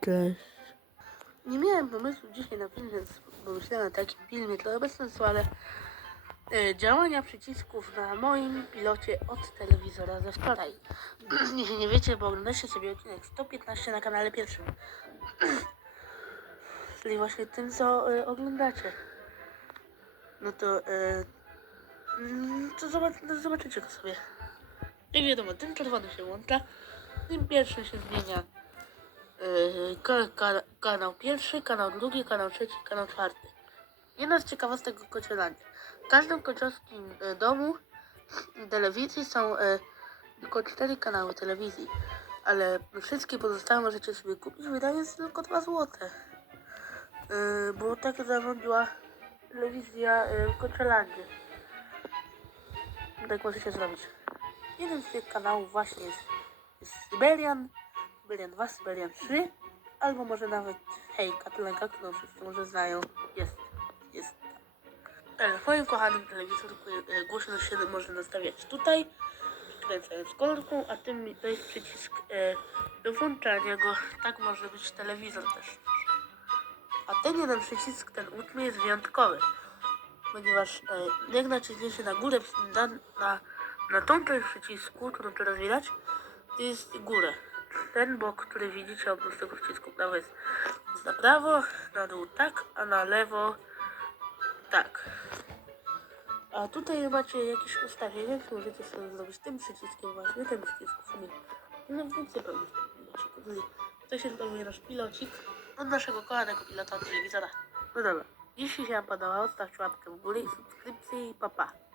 Cześć. Nie miałem pomysłu dzisiaj na film, więc pomyślałem o takim filmie trochę bez sensu, ale e, działania przycisków na moim pilocie od telewizora ze wczoraj. Jeśli nie wiecie, bo oglądacie sobie odcinek 115 na kanale pierwszym. Czyli właśnie tym, co e, oglądacie. No to, e, mm, to zobac no, zobaczycie go sobie. Jak wiadomo, ten czerwony się łącza, tym pierwszy się zmienia kanał pierwszy, kanał drugi, kanał trzeci, kanał czwarty. Jedna z ciekawostek o Kociolandzie. W każdym kociowskim e, domu telewizji są e, tylko cztery kanały telewizji, ale wszystkie pozostałe możecie sobie kupić, wydając tylko 2 złote. Bo tak zarządziła telewizja w Kociolandzie. Tak możecie zrobić. Jeden z tych kanałów właśnie jest, jest Syberian, Syberian 2, Syberian 3, albo może nawet hej, Katulenka, którą wszyscy może znają, jest, jest. Ale moim kochanym telewizorku e, głośność się może nastawiać tutaj, kręcając kolorką, a tym to jest przycisk e, do włączania go. Tak może być telewizor też. A ten jeden przycisk, ten ósmy jest wyjątkowy, ponieważ e, jak naciśniecie na górę, na, na, na tą część przycisku, którą teraz widać, to jest górę. Ten bok, który widzicie oprócz tego przycisku prawo jest, na prawo, na dół tak, a na lewo tak. A tutaj macie jakieś ustawienia, które możecie sobie zrobić tym przyciskiem właśnie, ten przycisk w sumie. No więcej pełnych pilocików. To się zajmuje nasz pilocik od naszego kochanego pilota od telewizora. No dobra, jeśli się Wam podobało, stawcie łapkę w górę i subskrypcję i papa. Pa.